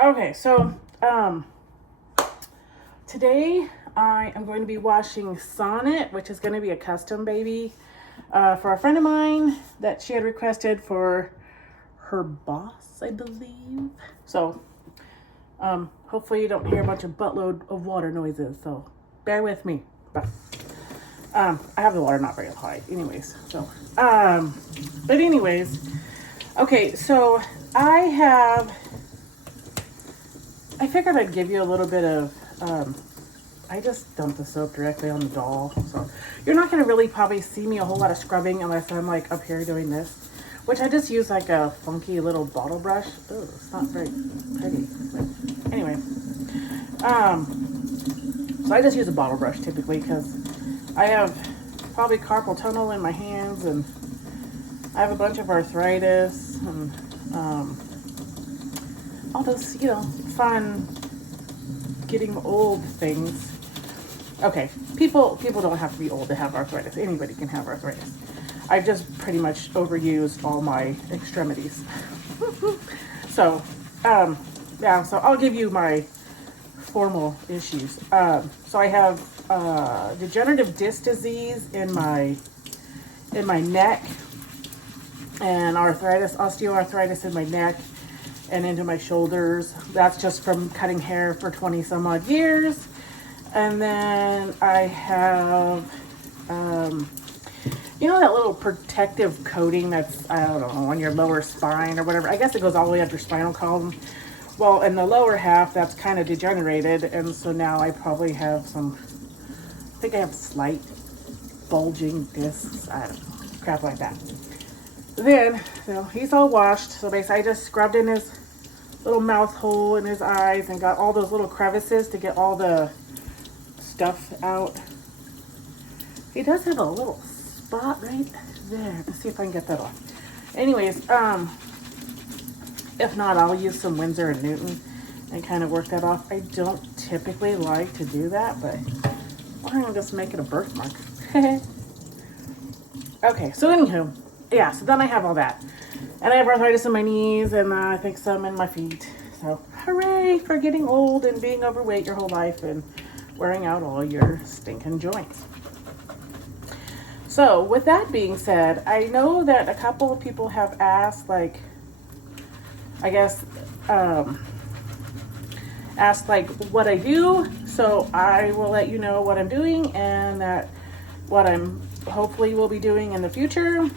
Okay, so today I am going to be washing Sonnet, which is going to be a custom baby for a friend of mine that she had requested for her boss, I believe. So hopefully you don't hear a bunch of buttload of water noises, so bear with me. But I have the water not very high anyways, so but anyways, okay, so I figured I'd give you a little bit of I just dumped the soap directly on the doll, so you're not going to really probably see me a whole lot of scrubbing unless I'm like up here doing this, which I just use like a funky little bottle brush. Oh, it's not very pretty, but anyway, so I just use a bottle brush typically because I have probably carpal tunnel in my hands, and I have a bunch of arthritis and all those, fun getting old things. Okay, people don't have to be old to have arthritis. Anybody can have arthritis. I've just pretty much overused all my extremities. So, yeah, so I'll give you my formal issues. So I have degenerative disc disease in my neck, and osteoarthritis in my neck and into my shoulders. That's just from cutting hair for 20 some odd years. And then I have, that little protective coating that's, I don't know, on your lower spine or whatever. I guess it goes all the way up your spinal column. Well, in the lower half, that's kind of degenerated. And so now I probably have I think I have slight bulging discs. I don't know, crap like that. Then, he's all washed. So basically I just scrubbed in his little mouth hole in his eyes and got all those little crevices to get all the stuff out. He does have a little spot right there. Let's see if I can get that off. Anyways, if not, I'll use some Winsor & Newton and kind of work that off. I don't typically like to do that, but why don't I just make it a birthmark? Okay, so anywho, yeah, so then I have all that. And I have arthritis in my knees, and I think some in my feet. So hooray for getting old and being overweight your whole life and wearing out all your stinking joints. So with that being said, I know that a couple of people have asked, like, I guess, what I do. So I will let you know what I'm doing and that what I'm hopefully will be doing in the future.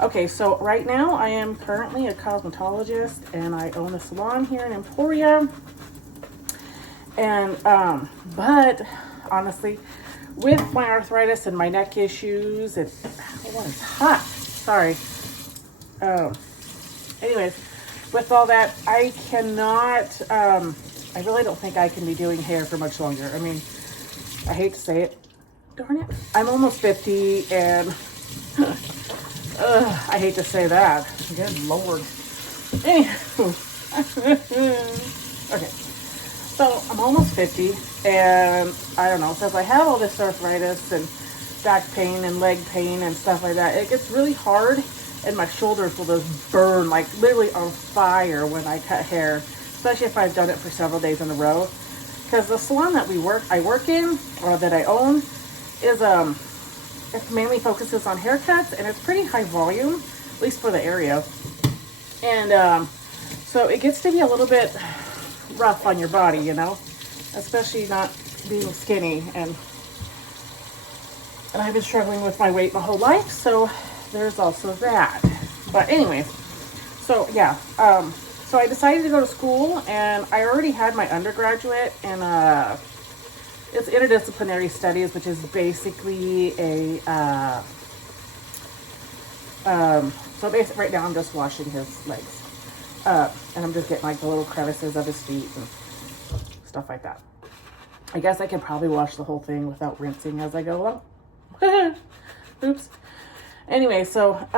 Okay, so right now I am currently a cosmetologist and I own a salon here in Emporia. And, but honestly, with my arthritis and my neck issues, it's hot. Sorry. Anyways, with all that, I cannot, I really don't think I can be doing hair for much longer. I mean, I hate to say it. Darn it. I'm almost 50 and I hate to say that. Good Lord. Anywho. Okay. So I'm almost 50 and I don't know, since I have all this arthritis and back pain and leg pain and stuff like that, it gets really hard and my shoulders will just burn like literally on fire when I cut hair, especially if I've done it for several days in a row. Because the salon that I work in, or that I own, is it mainly focuses on haircuts, and it's pretty high volume, at least for the area. And so it gets to be a little bit rough on your body, especially not being skinny. And I've been struggling with my weight my whole life, so there's also that. But anyways, so yeah, so I decided to go to school, and I already had my undergraduate in it's interdisciplinary studies, which is basically so basically right now I'm just washing his legs, and I'm just getting like the little crevices of his feet and stuff like that. I guess I could probably wash the whole thing without rinsing as I go along. Oops. Anyway, so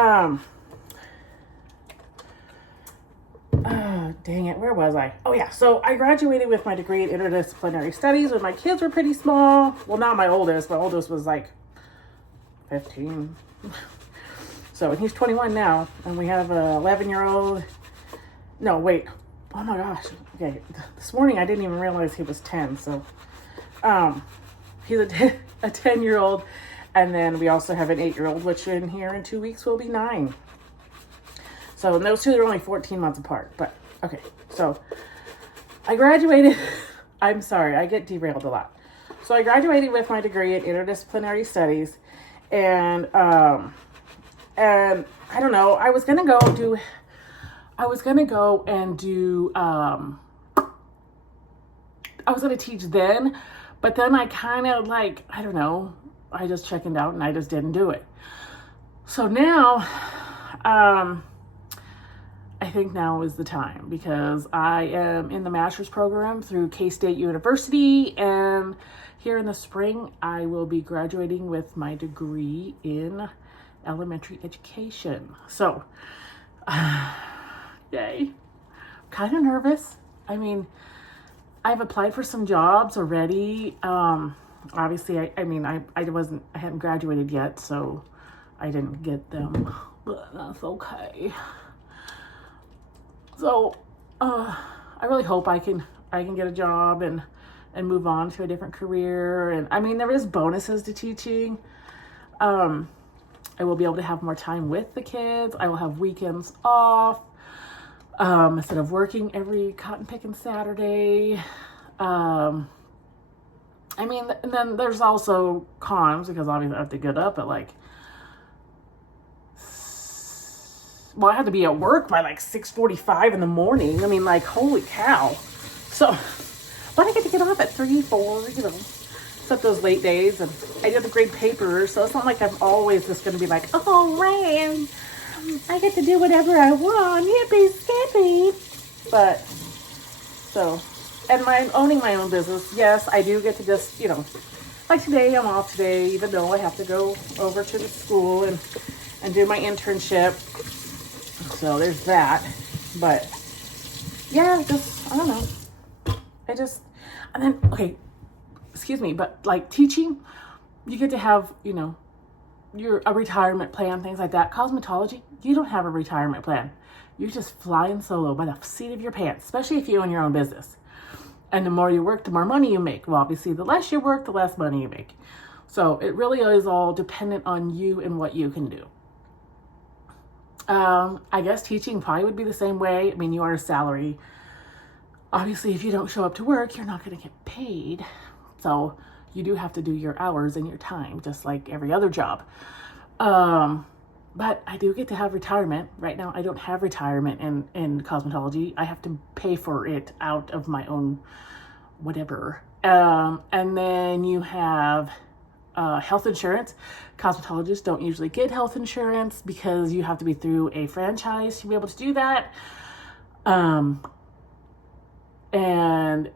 dang it, where was I? Oh yeah, so I graduated with my degree in interdisciplinary studies when my kids were pretty small. Well, not my oldest was like 15. So, and he's 21 now, and we have a 11-year-old. No, wait. Oh my gosh. Okay. This morning I didn't even realize he was 10. So, he's a 10-year-old. And then we also have an 8-year-old, which in here in 2 weeks will be 9. So, and those two are only 14 months apart. But, okay. So, I graduated. I'm sorry. I get derailed a lot. So, I graduated with my degree in interdisciplinary studies. And I don't know. I was going to go teach then. But then I kind of like, I don't know. I just chickened out and I just didn't do it. So now, I think now is the time because I am in the master's program through K-State University, and here in the spring, I will be graduating with my degree in elementary education. So, yay. Kind of nervous. I mean, I've applied for some jobs already. Obviously, I hadn't graduated yet, so I didn't get them, but that's okay. So, I really hope I can get a job and move on to a different career. And I mean, there is bonuses to teaching. I will be able to have more time with the kids. I will have weekends off, instead of working every cotton picking Saturday. I mean, and then there's also cons because obviously I have to get up at I have to be at work by 6:45 in the morning. I mean, holy cow. So, but I get to get up at 3, 4, except those late days, and I get to grade papers, so it's not like I'm always just going to be oh, man, I get to do whatever I want, yippee skippy. But, so, and owning my own business, yes, I do get to just, today, I'm off today, even though I have to go over to the school and do my internship. So there's that. But yeah, I don't know. And then, okay, excuse me, but teaching, you get to have, a retirement plan, things like that. Cosmetology, you don't have a retirement plan. You're just flying solo by the seat of your pants, especially if you own your own business. And the more you work, the more money you make. Well, obviously, the less you work, the less money you make. So it really is all dependent on you and what you can do. I guess teaching probably would be the same way. I mean, you are a salary. Obviously, if you don't show up to work, you're not going to get paid. So you do have to do your hours and your time, just like every other job. But I do get to have retirement. Right now, I don't have retirement in cosmetology. I have to pay for it out of my own whatever. And then you have health insurance. Cosmetologists don't usually get health insurance because you have to be through a franchise to be able to do that. And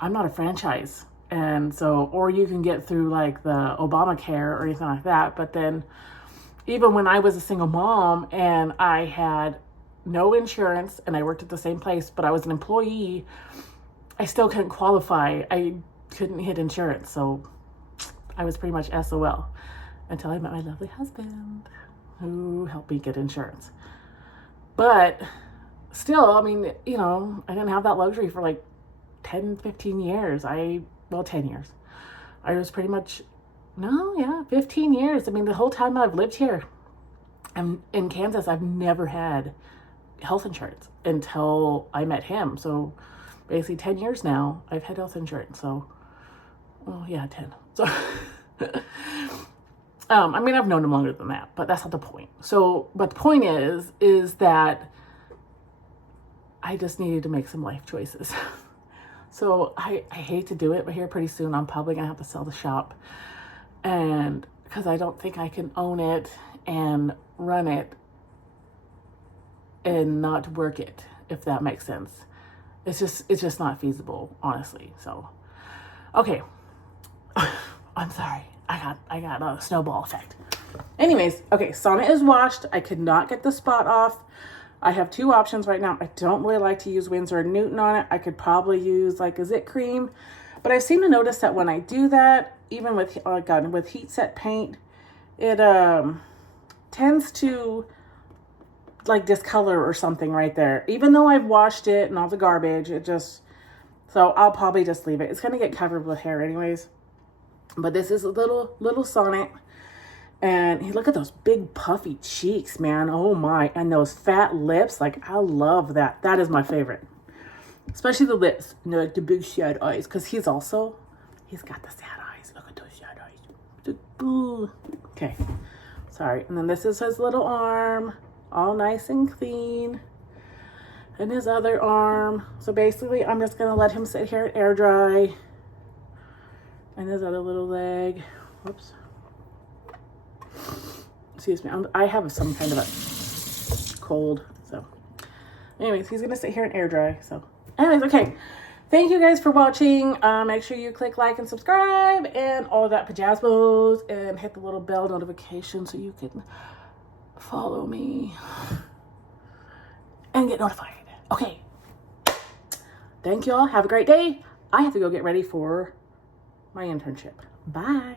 I'm not a franchise. And so, or you can get through the Obamacare or anything like that. But then even when I was a single mom and I had no insurance and I worked at the same place, but I was an employee, I still couldn't qualify. I couldn't hit insurance. So I was pretty much SOL until I met my lovely husband who helped me get insurance. But still, I mean, I didn't have that luxury for 10, 15 years. 10 years. I was pretty much, 15 years. I mean, the whole time I've lived here, I'm in Kansas, I've never had health insurance until I met him. So basically 10 years now, I've had health insurance. So, 10. So, I mean, I've known him longer than that, but that's not the point. So, but the point is that I just needed to make some life choices. So I hate to do it, but here pretty soon I'm probably going to have to sell the shop. And because I don't think I can own it and run it and not work it, if that makes sense. It's just not feasible, honestly. So, okay. I'm sorry. I got a snowball effect. Anyways, okay, Sonnet is washed. I could not get the spot off. I have two options right now. I don't really like to use Winsor & Newton on it. I could probably use a Zit cream. But I seem to notice that when I do that, even with heat set paint, it tends to like discolor or something right there. Even though I've washed it and all the garbage, it just, so I'll probably just leave it. It's going to get covered with hair anyways. But this is a little Sonnet. And hey, look at those big puffy cheeks, man. Oh my. And those fat lips. Like, I love that. That is my favorite. Especially the lips. You know, like the big sad eyes. Because he's got the sad eyes. Look at those sad eyes. Ooh. Okay. Sorry. And then this is his little arm. All nice and clean. And his other arm. So basically, I'm just going to let him sit here and air dry. And his other little leg. Whoops. Excuse me. I have some kind of a cold. So anyways, he's going to sit here and air dry. So anyways, okay. Thank you guys for watching. Make sure you click like and subscribe and all that pajazzos. And hit the little bell notification so you can follow me and get notified. Okay. Thank you all. Have a great day. I have to go get ready for my internship. Bye.